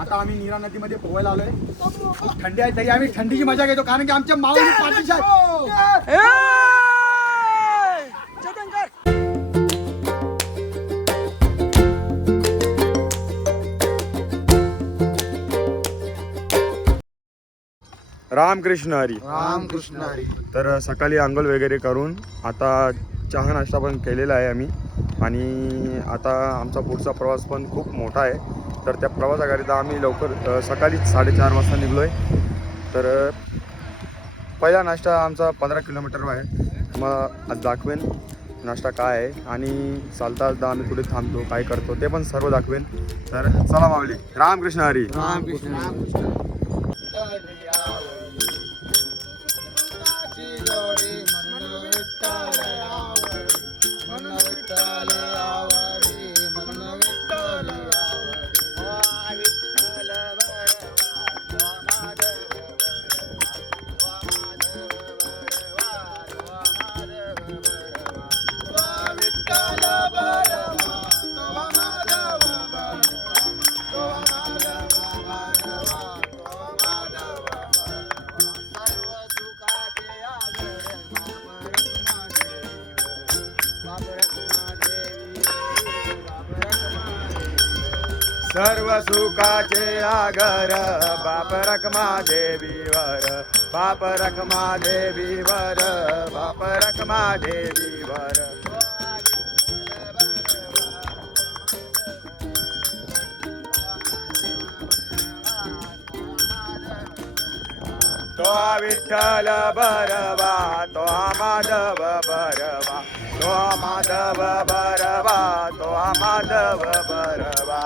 आता आम्ही नीरा नदीमध्ये पोहायला आलोय. थंडी आहे तरी आम्ही थंडीची मजा घेतो कारण की आमच्या माऊली पाठीशी आहेत. रामकृष्ण हरी. रामकृष्ण हरी. तर सकाळी आंघोळ वगैरे करून आता चहा नाश्ता पण केलेला आहे आम्ही. आणि आता आमचा पुढचा प्रवास पण खूप मोठा आहे. तर त्या प्रवासाकरिता आम्ही लवकर सकाळीच 4:30 वाजता निघलो आहे. तर पहिला नाश्ता आमचा 15 किलोमीटर आहे. मग आज दाखवेन नाश्ता काय आहे आणि चालता चालता आम्ही कुठे थांबतो काय करतो ते पण सर्व दाखवेन. तर चला माऊली. रामकृष्ण हरी. रामकृष्ण. सर्व सुखाचे आगर बाप रखमा देवीवर, बाप रखमा देवीवर, बाप रखमा देवीवर. तो विठ्ठल बरवा, तो माधव बरवा, तो माधव बरवा, तो माधव बरवा.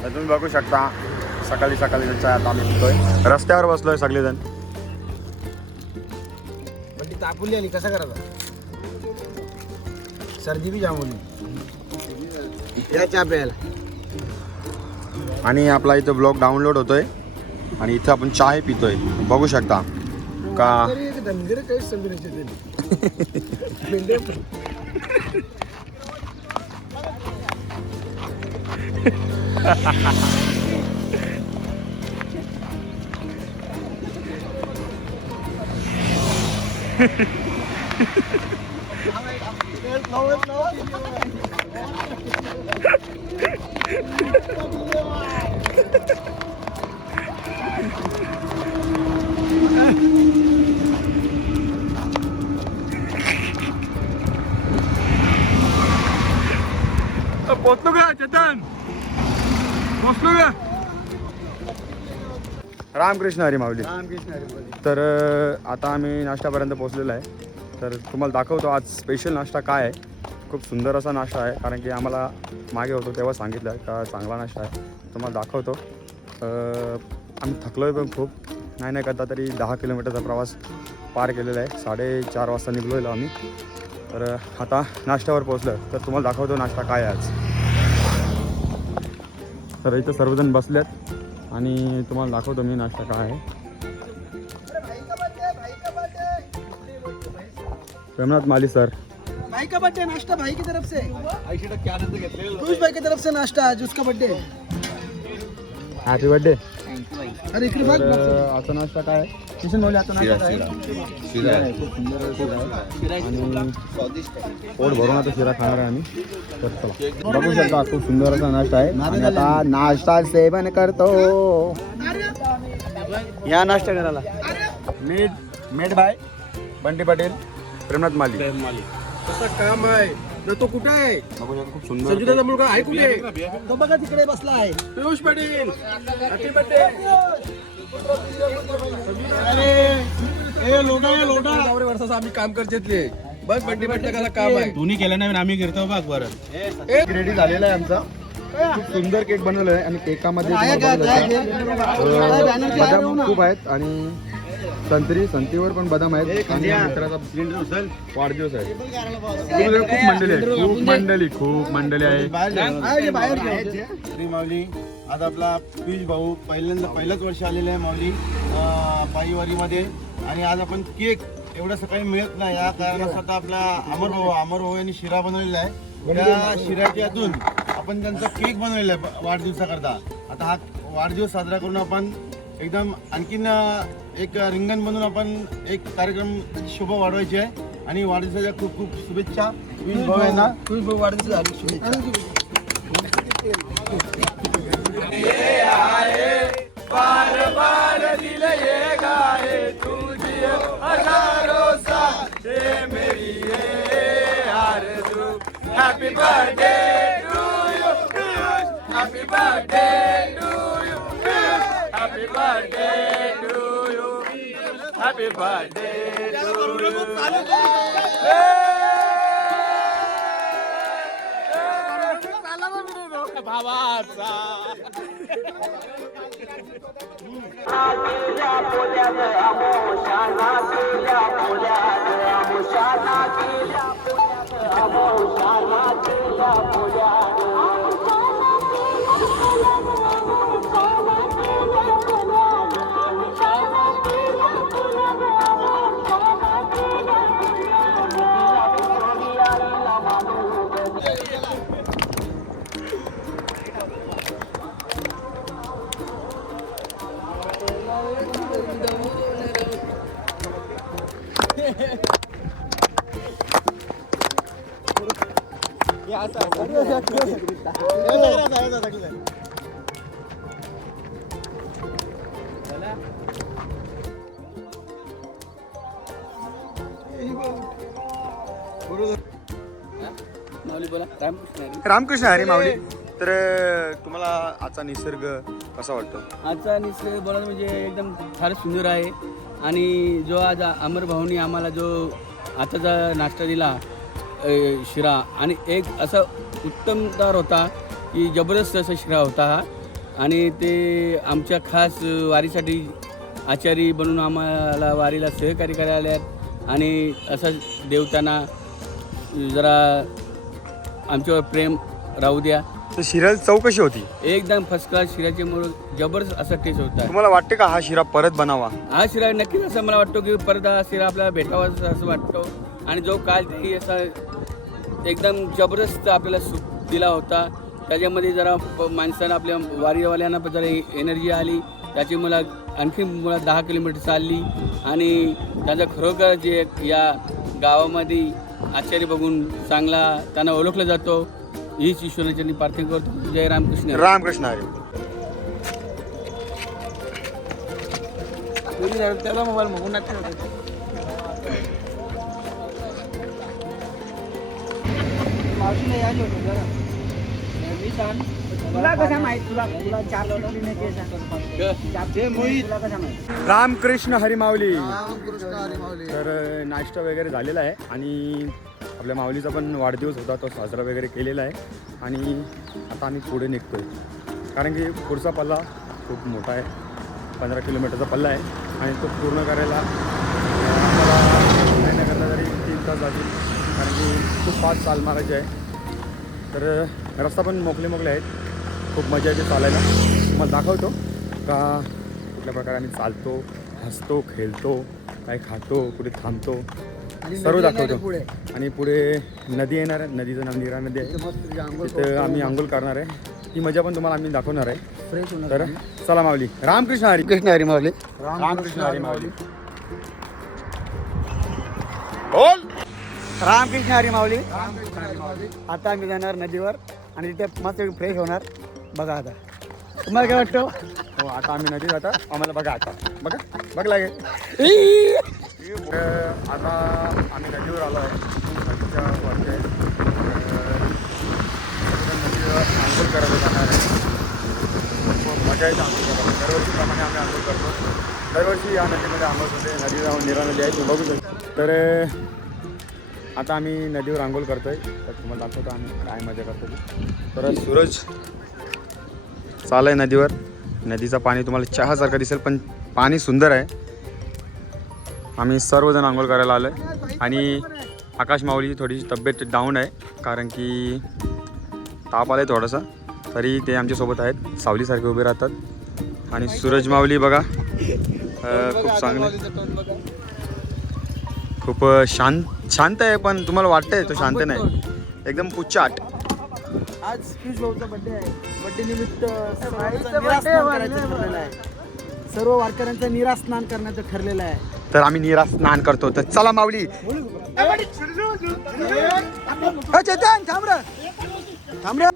तुम्ही बघू शकता सकाळी सकाळी चाय आता आम्ही पितोय. रस्त्यावर बसलोय सगळेजण. पण ती तापुली आली कसा करायचा. सर्दी बी जामवली या चहा प्यायला. आणि आपला इथं ब्लॉग डाउनलोड होतोय आणि इथं आपण चाय पितोय. बघू शकता का धनगर काही समजून पोचलो का चेतन. पोचलो का. रामकृष्ण हरी माऊली. रामकृष्ण हरी. तर आता आम्ही नाश्त्यापर्यंत पोहोचलेलो आहे. तर तुम्हाला दाखवतो आज स्पेशल नाश्ता काय आहे. खूप सुंदर असा नाश्ता आहे कारण की आम्हाला मागे होतो तेव्हा सांगितलं का चांगला नाश्ता आहे. तुम्हाला दाखवतो. आम्ही थकलो आहे पण खूप नाही करता तरी 10 किलोमीटरचा प्रवास पार केलेला आहे. 4:30 वाजता निघलो आम्ही. तर आता नाश्त्यावर पोहोचलं तर तुम्हाला दाखवतो नाश्ता काय आहे आज. तर इथं सर्वजण बसल्यात आणि तुम्हाला दाखवतो मी नाश्ता काय आहे. प्रेमनाथ माली सर. भाई का बर्थडे नाश्ता भाई की तरफ से 80% आनंद घेतले. खुश भाई की तरफ से नाश्ता आज उसका बर्थडे. Happy birthday. अरे इकडे बघ. आता नाश्ता काय आहे. किशन बोलले आता नाश्ता काय आहे. शिरा आहे. खूप सुंदर शिरा आहे आणि पोट भरून आता शिरा खाणार आहे आम्ही. तर चला बघू शकता खूप सुंदर असा नाश्ता आहे आणि आता नाश्ता सेवन करतो. या नाश्ता करायला मेड बाय बंटी पटेल प्रेमनाथ माली. कसं काम आहे तर तो कुठे आहे. बघू शकता खूप सुंदर. संजुदाचा मुलगा आहे कुठे. तो बघा तिकडे बसला आहे. Piyush Patil happy birthday. लोटा वर्षाचं आम्ही काम करते बघ. बर्थडे बर्थडे काम आहे. तुम्ही केलं नाही आम्ही करतो बघ. बरं केक रेडी झालेला आहे आमचा. खूप सुंदर केक बनवलेला आहे आणि केकामध्ये बदाम खूप आहेत आणि संत्रीवर पण बदाम आहेत आणि या मित्राचा वाढदिवस आहे. खूप मंडळी आहे. माऊली आज आपला पियुष भाऊ पहिलंच वर्ष आलेलं आहे माऊली पायीवारीमध्ये. आणि आज आपण केक एवढं सकाळी मिळत नाही या कारणासाठी आपला अमर भाऊ यांनी शिरा बनवलेला आहे. त्या शिऱ्याच्या यातून आपण त्यांचा केक बनवलेला आहे वाढदिवसाकरता. आता हा वाढदिवस साजरा करून आपण एकदम आणखीन एक रिंगण बनवून आपण एक कार्यक्रम शोभा वाढवायची आहे. आणि वाढदिवसाच्या खूप खूप शुभेच्छा पियुष भाऊ यांना. पियुष भाऊ वाढदिवसाच्या शुभेच्छा. Happy birthday to you, happy birthday to you, happy birthday to you, happy birthday to you. भावाचा रामकृष्ण हरी माऊली. तर तुम्हाला आजचा निसर्ग कसा वाटतो? आजचा निसर्ग बोलायचं म्हणजे एकदम फारच सुंदर आहे. आणि जो आज अमर भाऊनी आम्हाला जो आताचा नाश्ता दिला शिरा, आणि एक असा उत्तमदार होता की जबरदस्त असा शिरा होता हा. आणि ते आमच्या खास वारीसाठी आचारी बनून आम्हाला वारीला सहकार्य करायला आल्यात. आणि असं देवतांना जरा आमच्यावर प्रेम राहू द्या. तर शिराची चव कशी होती? एकदम फर्स्ट क्लास शिराचे मुळे जबरदस्त असा टेस्ट होता. तुम्हाला वाटते का हा शिरा परत बनावा? हा शिरा नक्कीच असं मला वाटतो की परत हा शिरा आपल्याला भेटावा असं वाटतो. आणि जो काल त्याही असा एकदम जबरदस्त आपल्याला सुख दिला होता, त्याच्यामध्ये जरा माणसांना आपल्या वारीवाल्यांना जरा एनर्जी आली. त्याची मला आणखी मला 10 किलोमीटर चालली. आणि त्याचा खरोखर जे या गावामध्ये आचार्य बघून चांगला त्यांना ओळखलं जातो. हीच ईश्वराची प्रार्थना करतो. जय रामकृष्ण. रामकृष्ण हरी. त्याला मोबाईल बघून तुला कसा माहित? तुला 4 रामकृष्ण हरी माऊली. तर नाश्ता वगैरे झालेला आहे आणि आपल्या माऊलीचा पण वाढदिवस होता, तो साजरा वगैरे केलेला आहे. आणि आता आम्ही पुढे निघतोय कारण की पुढचा पल्ला खूप मोठा आहे. 15 किलोमीटरचा पल्ला आहे आणि तो पूर्ण करायला आम्हाला नाही करता तरी 3 तास जातील कारण की खूप फास्ट चाल मारायची आहे. तर रस्ता पण मोकळे आहेत, खूप मजा येते चालायला. तुम्हाला दाखवतो का कुठल्या प्रकारे आम्ही चालतो, हसतो, खेळतो, काय खातो, कुठे थांबतो, सर्व दाखवतो. आणि पुढे नदी येणार आहे, नदीचं नाव नीरा नदी आहे, तिथं आम्ही आंघोळ करणार आहे. ती मजा पण तुम्हाला आम्ही दाखवणार आहे. तर चला माऊली. रामकृष्ण हरी. कृष्ण हरी माऊली. रामकृष्ण हरी माऊली. बोल. रामकृष्ण हरी माऊली. आता आम्ही जाणार नदीवर आणि तिथे मस्त फ्रेश होणार. बघा आता तुम्हाला काय वाटतं? हो, आता आम्ही नदी जाता. आम्हाला बघा आता बघ लागेल. आता आम्ही नदीवर आलो आहे. नदीच्या वरती नदीवर आंघोळ करायला जाणार आहे. खूप मजा येते आंघोळ करायला. दरवर्षीप्रमाणे आम्ही आंघोळ करतो. दरवर्षी या नदीमध्ये आंघोळ होते. नदी जाऊन नीरा नदी आहे, तुम्ही बघू शकता. तर आता आम्ही नदीवर आंघोळ करतोय. तर तुम्हाला दाखवतो आम्ही काय मजा करतो. तर सूरज चालू आहे नदीवर. नदीचं पाणी तुम्हाला चहासारखं दिसेल पण पाणी सुंदर आहे. आम्ही सर्वजण आंघोळ करायला आलो आहे आणि आकाश माऊलीची थोडीशी तब्येत डाऊन आहे कारण की ताप आला आहे थोडासा, तरी ते आमच्यासोबत आहेत, सावलीसारखे उभे राहतात. आणि सूरज माऊली बघा खूप चांगले, खूप शांत आहे, पण तुम्हाला वाटतंय तो शांत नाही, एकदम पुच्चाट. आज पियुष भाऊचा बर्थडे आहे. बर्थडे निमित्त सर्वांचं निरास्नान करायचं ठरलेलं आहे. सर्व वारकऱ्यांचं निरास्नान करण्याचं ठरलेलं आहे. तर आम्ही निरा स्नान करतो. तर चला माऊली. चेतन थांब रे, थांब रे.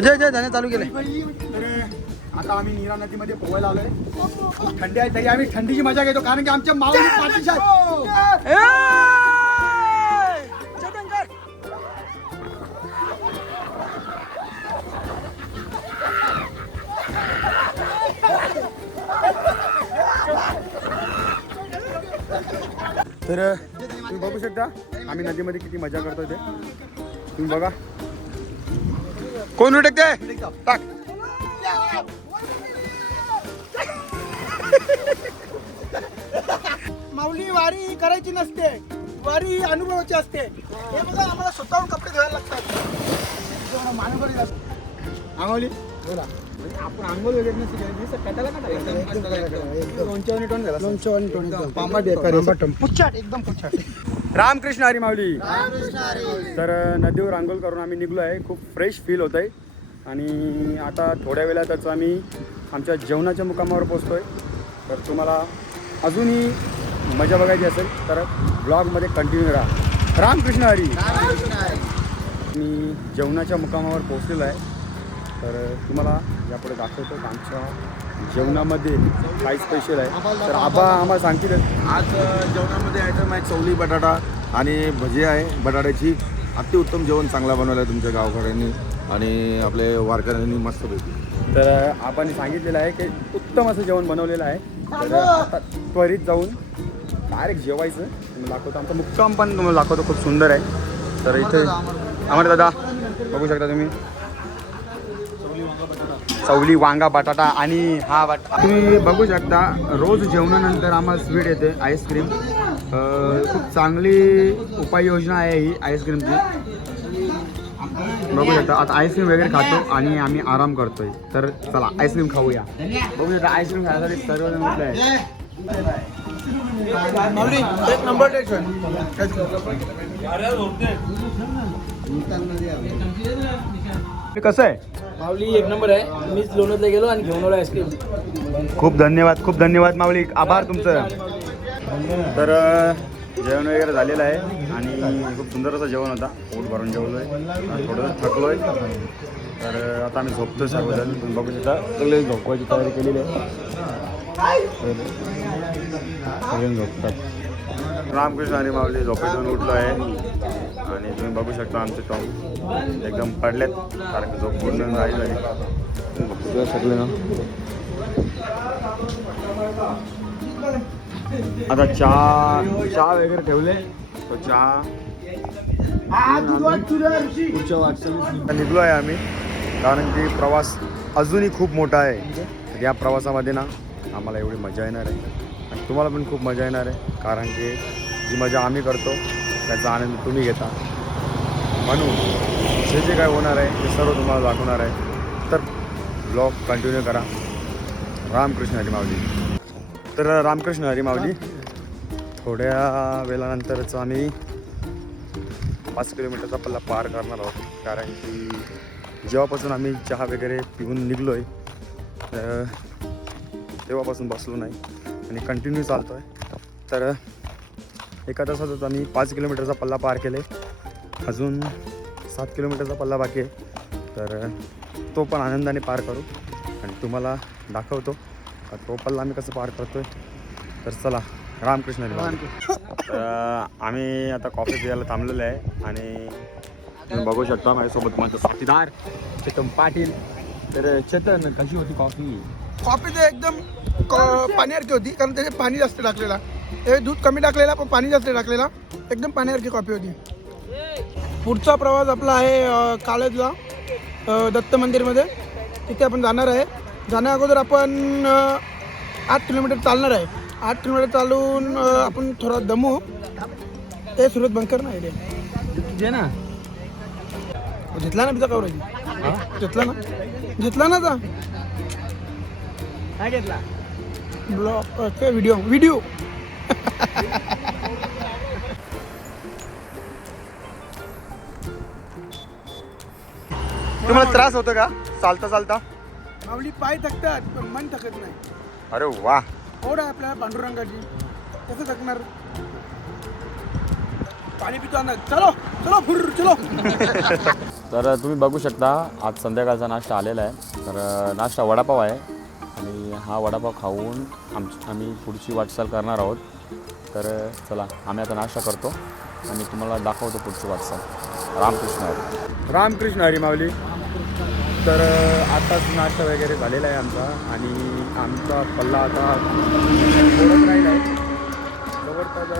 जय जाणे चालू केले. आता आम्ही नीरा नदीमध्ये पोहायला आलोय. खूप थंडी आहे, तरी आम्ही थंडीची मजा घेतो कारण की आमच्या माऊली पाठीशी आहेत. तर तुम्ही बघू शकता आम्ही नदीमध्ये किती मजा करतोय ते तुम्ही बघा. कोण उडकते टाक. माऊली वारी करायची नसते, वारी अनुभवाची असते. हे बघा आम्हाला स्वतःहून कपडे धुवायला लागतात. मानवरी आंघोली बोला आपण आंघोळ वगैरे नसते कटाला का पुच्छाट एकदम पुच्छाट. रामकृष्ण हरी माऊली. तर नदीवर आंघोळ करून आम्ही निघलो आहे. खूप फ्रेश फील होत आहे आणि आता थोड्या वेळातच आम्ही आमच्या जेवणाच्या मुकामावर पोचतोय. तर तुम्हाला अजूनही मजा बघायची असेल तर ब्लॉगमध्ये कंटिन्यू राहा. रामकृष्ण हरी. मी जेवणाच्या मुकामावर पोचलेलो आहे. तर तुम्हाला यापुढे दाखवतो आमच्या जेवणामध्ये काय स्पेशल आहे. तर आबा आम्हाला सांगतील. आज जेवणामध्ये आयटम आहे चवली बटाटा आणि भजी आहे बटाट्याची. अतिउत्तम जेवण चांगला बनवलं आहे तुमच्या गावकऱ्यांनी आणि आपले वारकऱ्यांनी मस्तपैकी. तर आपण सांगितलेलं आहे की उत्तम असं जेवण बनवलेलं आहे. तर आता त्वरित जाऊन डायरेक्ट जेवायचं तुम्हाला दाखवतो. आमचा मुक्काम पण तुम्हाला दाखवतो, खूप सुंदर आहे. तर इथे अमर दादा बघू शकता तुम्ही चवली वांगा बटाटा आणि हा बटाटा तुम्ही बघू शकता. रोज जेवणानंतर आम्हाला स्वीट येते आईस्क्रीम. खूप चांगली उपाययोजना आहे ही आईस्क्रीमची. बघू शकता आता आईस्क्रीम वगैरे खातो आणि आम्ही आराम करतोय. तर चला आईस्क्रीम खाऊया. बघू शकता आईस्क्रीम खाण्यासाठी सर्वजण उठले आहे. एक नंबर टेस्ट. कसं आहे माऊली एक नंबर आहे. मीच लोणंदला गेलो आणि घेऊन आलो आईस्क्रीम. खूप धन्यवाद, खूप धन्यवाद माऊली, आभार तुमचं. तर जेवण वगैरे झालेलं आहे आणि खूप सुंदर असं जेवण होता. पोट भरून जेवलो आहे, थोडंसं थकलो आहे. तर आता आम्ही झोपतो सर्वजण. तुम्ही बघू शकता सगळे झोपवायची तयारी केलेली आहे. तर सगळे झोपतात. रामकृष्ण हरी माऊली झोपेतून उठलो आहे आणि तुम्ही बघू शकता आमचे टॉम एकदम पडलेत कारण की झोप पूर्ण नाही झाली. सगळे ना आता चहा वगैरे ठेवले. तो चहा पुढच्या वाटचालीस निघलो आहे आम्ही कारण की प्रवास अजूनही खूप मोठा आहे. तर या प्रवासामध्ये ना आम्हाला एवढी मजा येणार आहे आणि तुम्हाला पण खूप मजा येणार आहे कारण की जी मजा आम्ही करतो त्याचा आनंद तुम्ही घेता. म्हणून जे काय होणार आहे ते सर्व तुम्हाला दाखवणार आहे. तर ब्लॉग कंटिन्यू करा. रामकृष्ण हरी माऊली. तर रामकृष्ण हरी माऊली. थोड्या वेळानंतरच आम्ही 5 किलोमीटरचा पल्ला पार करणार आहोत कारण की जेव्हापासून आम्ही चहा वगैरे पिऊन निघलो आहे तेव्हापासून बसलो नाही आणि कंटिन्यू चालतो आहे. तर एका तासातच आम्ही 5 किलोमीटरचा पल्ला पार केले. अजून 7 किलोमीटरचा पल्ला बाकी आहे. तर तो पण आनंदाने पार करू आणि तुम्हाला दाखवतो का तो पल्ला आम्ही कसं पार करतो आहे. तर चला रामकृष्ण हरी. आम्ही आता कॉफी प्यायला थांबलेलं आहे आणि तुम्ही बघू शकता माझ्यासोबत माझा साथीदार चेतन पाटील. तर चेतन कशी होती कॉफी? कॉफी तर एकदम पाण्यासारखी होती, कारण त्याच्यात पाणी जास्त टाकलेला. हे दूध कमी टाकलेला पण पाणी जास्त टाकलेला. एकदम पाण्यासारखी कॉफी होती. पुढचा प्रवास आपला आहे काळजला दत्त मंदिरमध्ये. तिथे आपण जाणार आहे. जाण्या अगोदर आपण 8 किलोमीटर चालणार आहे. 8 किलोमीटर चालून आपण थोडा दमू. ते सुरत बंकर ना इथे जे ना घेतला ना बिचा कवरेज घेतला ना जा काय घेतला ब्लॉग ते व्हिडिओ तुम्हाला त्रास होतो का चालता चालता? माऊली पाय थकतात पण मन थकत नाही. अरे वा. ओढ आहे आपल्या पांडुरंगाची, कसं थकणार. पाणी पितो ना. चलो चलो फुर चलो. तर तुम्ही बघू शकता आज संध्याकाळचा नाश्ता आलेला आहे. तर नाश्ता वडापाव आहे आणि हा वडापाव खाऊन आम्ही पुढची वाटचाल करणार आहोत. तर चला आम्ही आता नाश्ता करतो आणि तुम्हाला दाखवतो पुढची वाटचाल. रामकृष्ण हरी. रामकृष्ण हरी माऊली. तर आताच नाश्ता वगैरे झालेला आहे आमचा आणि आमचा पल्ला आता थोडंच राहिला आहे. जवळपास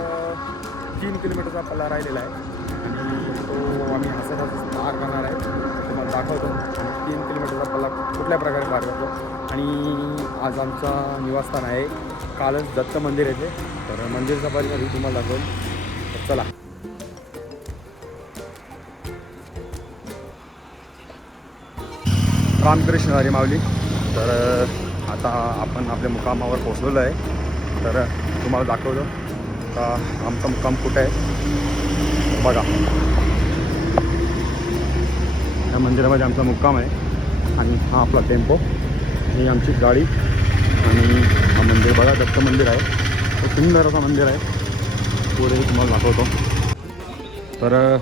3 किलोमीटरचा पल्ला राहिलेला आहे आणि तो आम्ही हसत पार करणार आहे. तुम्हाला दाखवतो 3 किलोमीटरचा पल्ला कुठल्या प्रकारे पार करतो. आणि आज आमचा निवासस्थान आहे कालच दत्त मंदिर येथे. तर मंदिरचा परिसर ही तुम्हाला दाखवून. तर चला. रामकृष्ण हरी माऊली. तर आता आपण आपल्या मुक्कामावर पोचलेलो आहे. तर तुम्हाला दाखवतो का आमचा मुक्काम कुठं आहे. बघा या मंदिरामध्ये आमचा मुक्काम आहे आणि हा आपला टेम्पो, ही आमची गाडी आणि हा मंदिर बघा दत्त मंदिर आहे. तो सुंदर असं मंदिर आहे. पुढे तुम्हाला दाखवतो. तर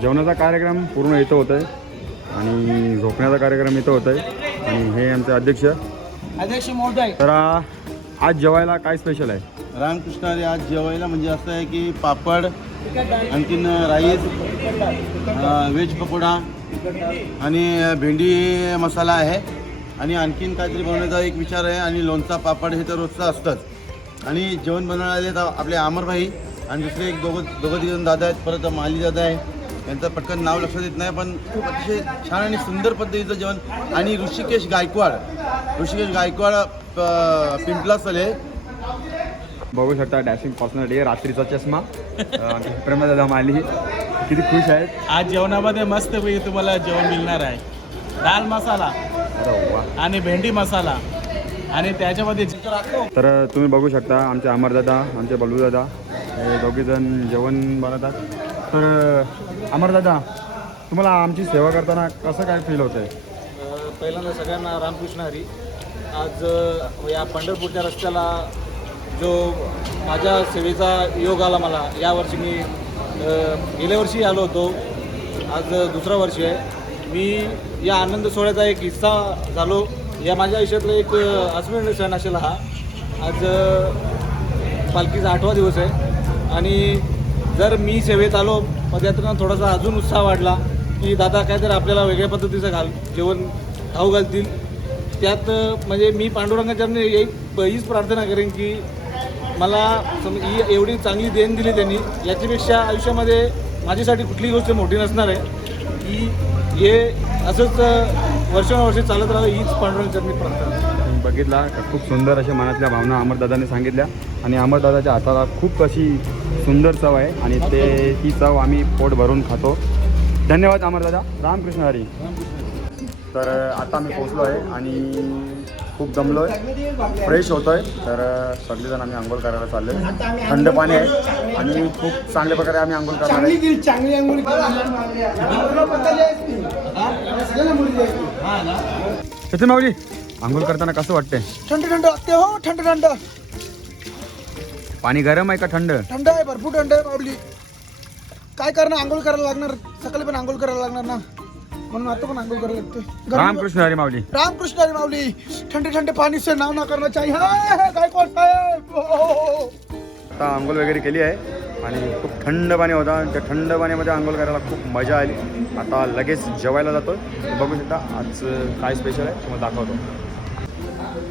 जेवणाचा कार्यक्रम पूर्ण इथं होतं आहे आणि झोपण्याचा कार्यक्रम इथं होतं आहे. आणि हे आमचे अध्यक्ष महोदय. तर आज जेवायला काय स्पेशल आहे? रामकृष्ण हरी. आज जेवायला म्हणजे असं आहे की पापड, आणखीन राईस, व्हेज पकोडा आणि भेंडी मसाला आहे आणि आणखीन काहीतरी बनवण्याचा एक विचार आहे. आणि लोणचा पापड हे तर रोजचं असतंच. आणि जेवण बनवणारे तर आपले अमरभाई आणि दुसरे एक दोघं तिघं दादा आहेत. परत माली दादा आहे. त्यांचं पटकन नाव लक्षात येत नाही पण खूप अतिशय छान आणि सुंदर पद्धतीचं जेवण. आणि ऋषिकेश गायकवाड पिंपलासले. बघू शकता डॅशिंग पर्सनॅलिटी. रात्रीचा चष्मा प्रेमदादा माली किती खुश आहेत. आज जेवणामध्ये मस्तपैकी तुम्हाला जेवण मिळणार आहे. दाल मसाला अरे वा. आणि भेंडी मसाला आणि त्याच्यामध्ये तर तुम्ही बघू शकता आमचे अमरदादा, आमचे बलूदादा हे दोघीजण जेवण बनवतात. तर अमरदादा, तुम्हाला आमची सेवा करताना कसं काय फील होतं आहे? पहिल्यांदा सगळ्यांना रामकृष्ण हरी. आज या पंढरपूरच्या रस्त्याला जो माझ्या सेवेचा योग आला मला, यावर्षी मी गेल्या वर्षी आलो होतो, आज दुसरा वर्ष आहे. मी या आनंद सोहळ्याचा एक हिस्सा झालो. या माझ्या आयुष्यातला एक अस्मरणीय क्षण असेल हा. आज पालखीचा 8वा दिवस आहे आणि जर मी सेवेत आलो मग त्यातून थोडासा अजून उत्साह वाढला की दादा काहीतरी आपल्याला वेगळ्या पद्धतीचं जेवण खाऊ घालतील. त्यात म्हणजे मी पांडुरंगाच्या हीच प्रार्थना करेन की मला ही एवढी चांगली देण दिली त्यांनी, याच्यापेक्षा आयुष्यामध्ये माझ्यासाठी कुठलीही गोष्ट मोठी नसणार आहे. की हे असंच वर्षानुवर्षे चालत राहावं हीच पांडुरंगाची प्रार्थना. बघितला खूप सुंदर अशा मनातल्या भावना अमरदादाने सांगितल्या आणि अमरदादाच्या हाताला खूप अशी सुंदर चव आहे आणि ती चव आम्ही पोट भरून खातो. धन्यवाद अमरदादा. रामकृष्ण हरी. तर आता आम्ही पोचलो आहे आणि खूप दमलो आहे, फ्रेश होतो आहे. तर सगळेजण आम्ही आंघोळ करायला चाललो आहे. थंड पाणी आहे आणि खूप चांगल्या प्रकारे आम्ही आंघोळ करणार आहे. चांगली अंघोळ सचिन माऊली, आंघोळ करताना कसं वाटतंय? थंड लागते हो. थंड पाणी गरम आहे का थंड? थंड आहे, भरपूर थंड आहे माऊली. काय करणार, आंघोळ करायला लागणार. सकाळी पण आंघोळ करायला लागणार ना, म्हणून आता पण आंघोळ करायला लागते. रामकृष्ण हरी माऊली. रामकृष्ण हरी माऊली. ठंडे पानी से नाव ना करना चाहिए. गायकवाड साहेब. आता आंघोळ वगैरे केली आहे आणि खूप थंड पाणी होता. त्या थंड पाण्यामध्ये आंघोळ करायला खूप मजा आली. आता लगेच जेवायला जातो. बघू शकता आज काय स्पेशल आहे तुम्हाला दाखवतो.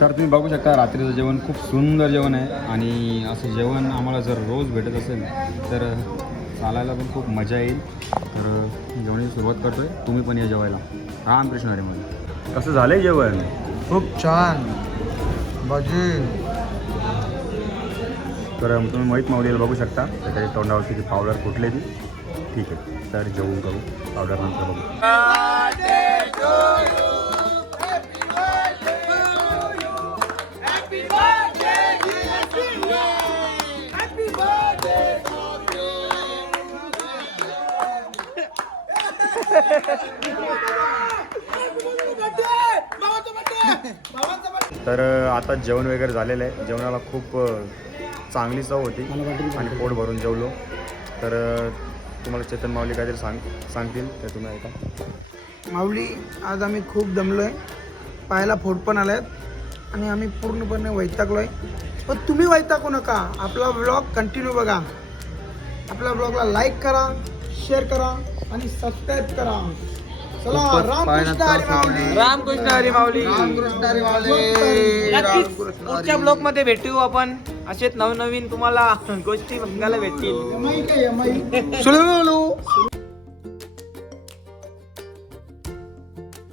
तर तुम्ही बघू शकता रात्रीचं जेवण खूप सुंदर जेवण आहे आणि असं जेवण आम्हाला जर रोज भेटत असेल तर चालायला पण खूप मजा येईल. तर जेवणाची सुरुवात करतो आहे, तुम्ही पण या जेवायला. रामकृष्ण हरी माऊली. कसं झालं आहे जेवण? खूप छान भजी. तर तुम्ही मोहित माऊलीला बघू शकता त्याच्या तोंडावरती ती पावडर फुटली ती. ठीक आहे, तर जेवून करू, पावडर नंतर बघू. तर आता जेवण वगैरे झालेलं आहे. जेवणाला खूप चांगली चव होती आणि पोट भरून जेवलो. तर तुम्हाला चेतन माऊली काहीतरी सांगतील तर तुम्ही ऐका. माऊली, आज आम्ही खूप दमलो आहे, पायाला फोड पण आल्यात आणि आम्ही पूर्णपणे वैतागलो आहे. पण तुम्ही वैतागू नका, आपला ब्लॉग कंटिन्यू बघा. आपल्या ब्लॉगला लाईक करा, शेअर करा आणि सबस्क्राईब करा. चला, रामकृष्ण हरी माऊली. रामकृष्ण हरी माऊली. रामकृष्ण हरी माऊली. नक्कीच पुढच्या ब्लॉग मध्ये भेटू आपण. असेच नवनवीन तुम्हाला गोष्टी बघायला भेटतील. यमाई काय यमाई. सुलू